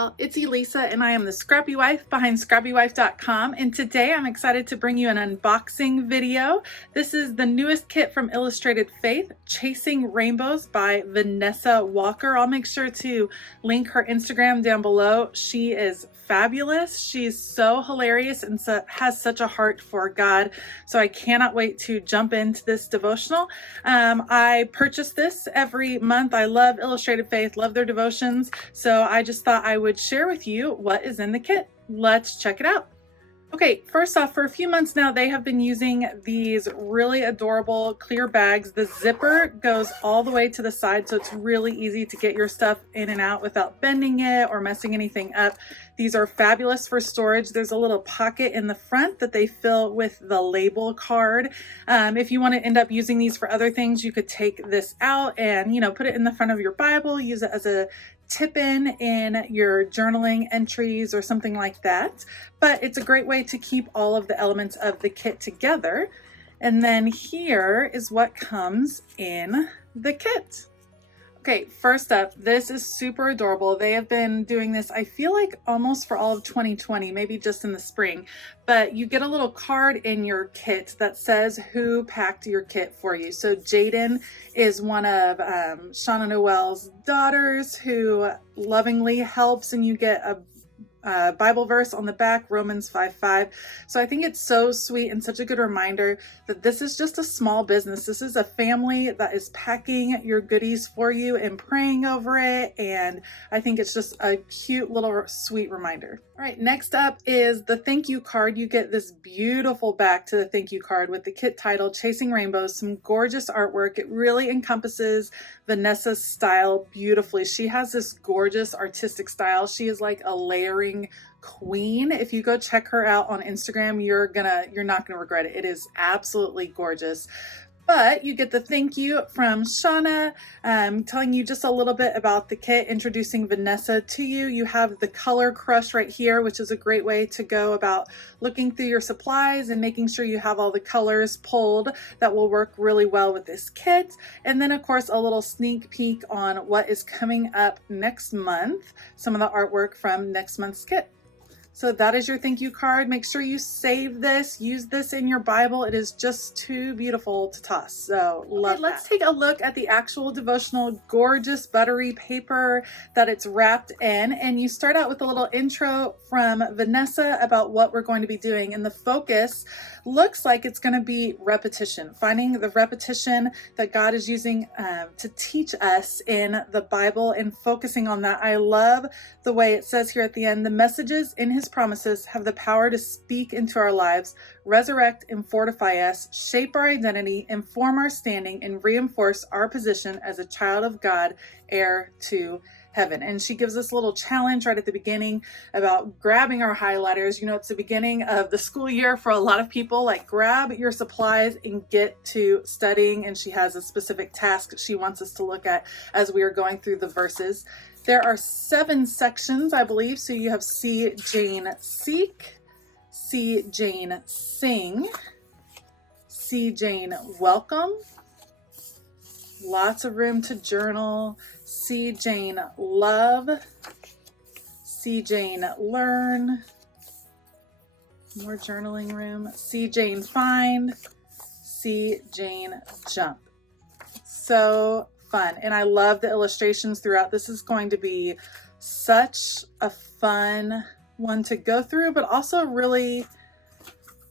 y'all, it's Elisa and I am the Scrappy Wife behind ScrappyWife.com, and today I'm excited to bring you an unboxing video. This is the newest kit from Illustrated Faith, Chasing Rainbows by Vanessa Walker. I'll make sure to link her Instagram down below. She is fabulous. She's so hilarious and has such a heart for God. So I cannot wait to jump into this devotional. I purchase this every month. I love Illustrated Faith, love their devotions. So I just thought I would share with you what is in the kit. Let's check it out. Okay, first off, for a few months now, they have been using these really adorable clear bags. The zipper goes all the way to the side, so it's really easy to get your stuff in and out without bending it or messing anything up. These are fabulous for storage. There's a little pocket in the front that they fill with the label card. If you want to end up using these for other things, you could take this out and, put it in the front of your Bible, use it as a tip in your journaling entries or something like that. But it's a great way to keep all of the elements of the kit together. And then here is what comes in the kit. Okay, first up, this is super adorable. They have been doing this, I feel like almost for all of 2020, maybe just in the spring, but you get a little card in your kit that says who packed your kit for you. So Jaden is one of Shauna Noel's daughters who lovingly helps, and you get a Bible verse on the back, Romans 5:5. So I think it's so sweet and such a good reminder that this is just a small business. This is a family that is packing your goodies for you and praying over it. And I think it's just a cute little sweet reminder. All right, next up is the thank you card. You get this beautiful back to the thank you card with the kit title, Chasing Rainbows, some gorgeous artwork. It really encompasses Vanessa's style beautifully. She has this gorgeous artistic style. She is like a layering queen. If you go check her out on Instagram, you're not gonna regret it. It is absolutely gorgeous. But you get the thank you from Shauna, telling you just a little bit about the kit, introducing Vanessa to you. You have the color crush right here, which is a great way to go about looking through your supplies and making sure you have all the colors pulled that will work really well with this kit. And then of course, a little sneak peek on what is coming up next month, some of the artwork from next month's kit. So that is your thank you card. Make sure you save this, use this in your Bible. It is just too beautiful to toss. So love that. Let's take a look at the actual devotional, gorgeous buttery paper that it's wrapped in. And you start out with a little intro from Vanessa about what we're going to be doing. And the focus looks like it's going to be repetition, finding the repetition that God is using to teach us in the Bible and focusing on that. I love the way it says here at the end, the messages in his promises have the power to speak into our lives, resurrect and fortify us, shape our identity, inform our standing, and reinforce our position as a child of God, heir to heaven. And she gives us a little challenge right at the beginning about grabbing our highlighters. It's the beginning of the school year for a lot of people, like grab your supplies and get to studying. And she has a specific task she wants us to look at as we are going through the verses. There are 7 sections, I believe. So you have see Jane seek, see Jane sing, see Jane welcome, lots of room to journal, see Jane love, see Jane learn, more journaling room, see Jane find, see Jane jump. So fun. And I love the illustrations throughout. This is going to be such a fun one to go through, but also really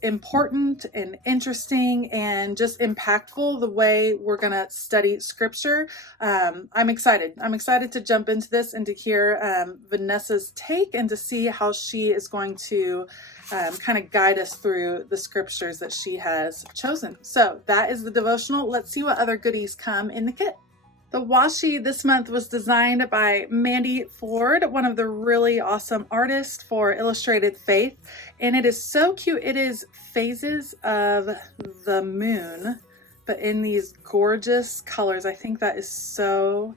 important and interesting and just impactful the way we're going to study scripture. I'm excited. I'm excited to jump into this and to hear Vanessa's take and to see how she is going to kind of guide us through the scriptures that she has chosen. So that is the devotional. Let's see what other goodies come in the kit. The washi this month was designed by Mandy Ford, one of the really awesome artists for Illustrated Faith. And it is so cute. It is phases of the moon, but in these gorgeous colors. I think that is so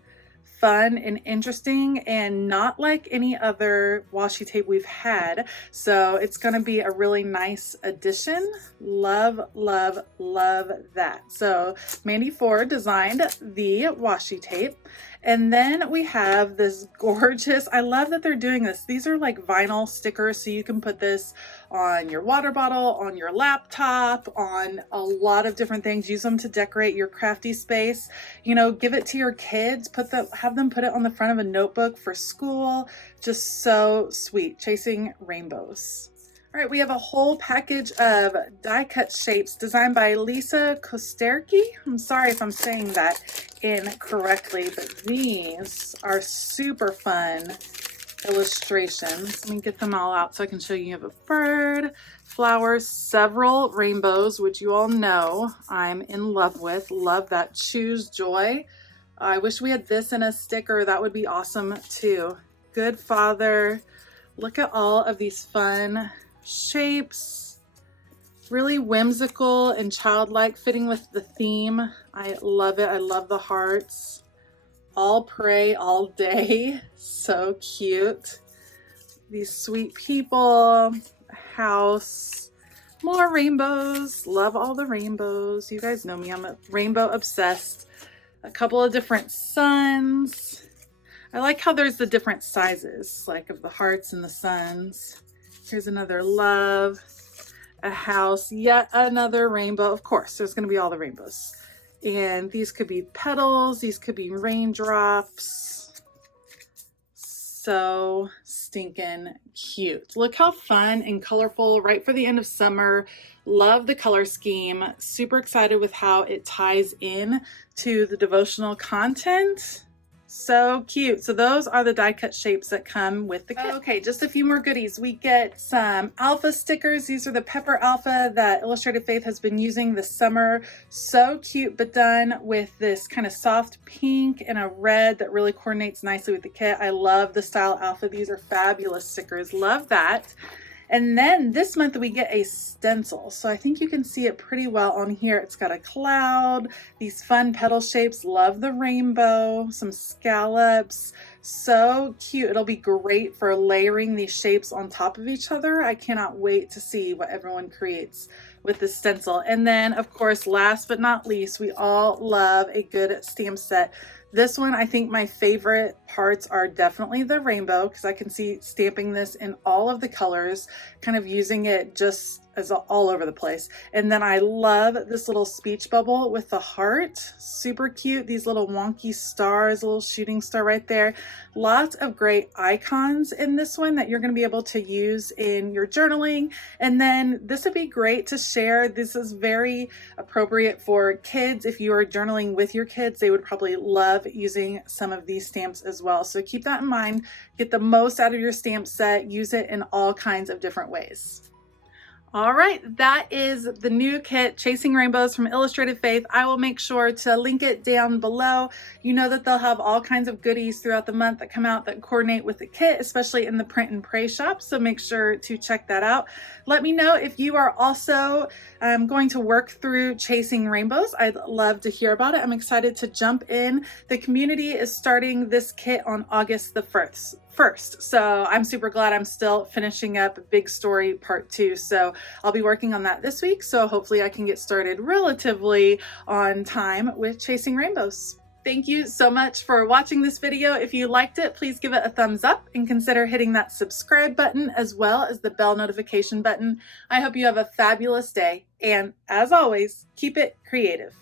fun and interesting and not like any other washi tape we've had. So it's going to be a really nice addition. Love, love, love that. So Mandy Ford designed the washi tape. And then we have this gorgeous, I love that they're doing this. These are like vinyl stickers, so you can put this on your water bottle, on your laptop, on a lot of different things. Use them to decorate your crafty space. You know, give it to your kids, have them put it on the front of a notebook for school. Just so sweet. Chasing Rainbows. All right, we have a whole package of die cut shapes designed by Lisa Kosterki. I'm sorry if I'm saying that incorrectly, but these are super fun illustrations. Let me get them all out so I can show you. You have a bird, flowers, several rainbows, which you all know I'm in love with. Love that. Choose joy. I wish we had this in a sticker. That would be awesome too. Good Father. Look at all of these fun shapes, really whimsical and childlike, fitting with the theme. I love it. I love the hearts. All pray all day. So cute. These sweet people, a house, more rainbows. Love all the rainbows. You guys know me, I'm a rainbow obsessed. A couple of different suns. I like how there's the different sizes, like of the hearts and the suns. Here's another love, a house, yet another rainbow. Of course, there's going to be all the rainbows. And these could be petals. These could be raindrops. So stinking cute. Look how fun and colorful, right for the end of summer. Love the color scheme. Super excited with how it ties in to the devotional content. So cute. So those are the die cut shapes that come with the kit. Okay, just a few more goodies. We get some alpha stickers. These are the pepper alpha that Illustrated Faith has been using this summer. So cute, but done with this kind of soft pink and a red that really coordinates nicely with the kit. I love the style alpha. These are fabulous stickers. Love that. And then this month we get a stencil. So I think you can see it pretty well on here. It's got a cloud, these fun petal shapes. Love the rainbow, some scallops. So cute. It'll be great for layering these shapes on top of each other. I cannot wait to see what everyone creates with the stencil. And then of course, last but not least, we all love a good stamp set. This one, I think my favorite parts are definitely the rainbow, because I can see stamping this in all of the colors, kind of using it just as all over the place. And then I love this little speech bubble with the heart. Super cute. These little wonky stars, a little shooting star right there. Lots of great icons in this one that you're going to be able to use in your journaling. And then this would be great to share. This is very appropriate for kids. If you are journaling with your kids, they would probably love using some of these stamps as well. So keep that in mind. Get the most out of your stamp set. Use it in all kinds of different ways. All right, that is the new kit, Chasing Rainbows from Illustrated Faith. I will make sure to link it down below. You know that they'll have all kinds of goodies throughout the month that come out that coordinate with the kit, especially in the print and pray shop. So make sure to check that out. Let me know if you are also going to work through Chasing Rainbows. I'd love to hear about it. I'm excited to jump in. The community is starting this kit on August the 1st. So I'm super glad. I'm still finishing up Big Story Part 2. So I'll be working on that this week. So hopefully I can get started relatively on time with Chasing Rainbows. Thank you so much for watching this video. If you liked it, please give it a thumbs up and consider hitting that subscribe button as well as the bell notification button. I hope you have a fabulous day. And as always, keep it creative.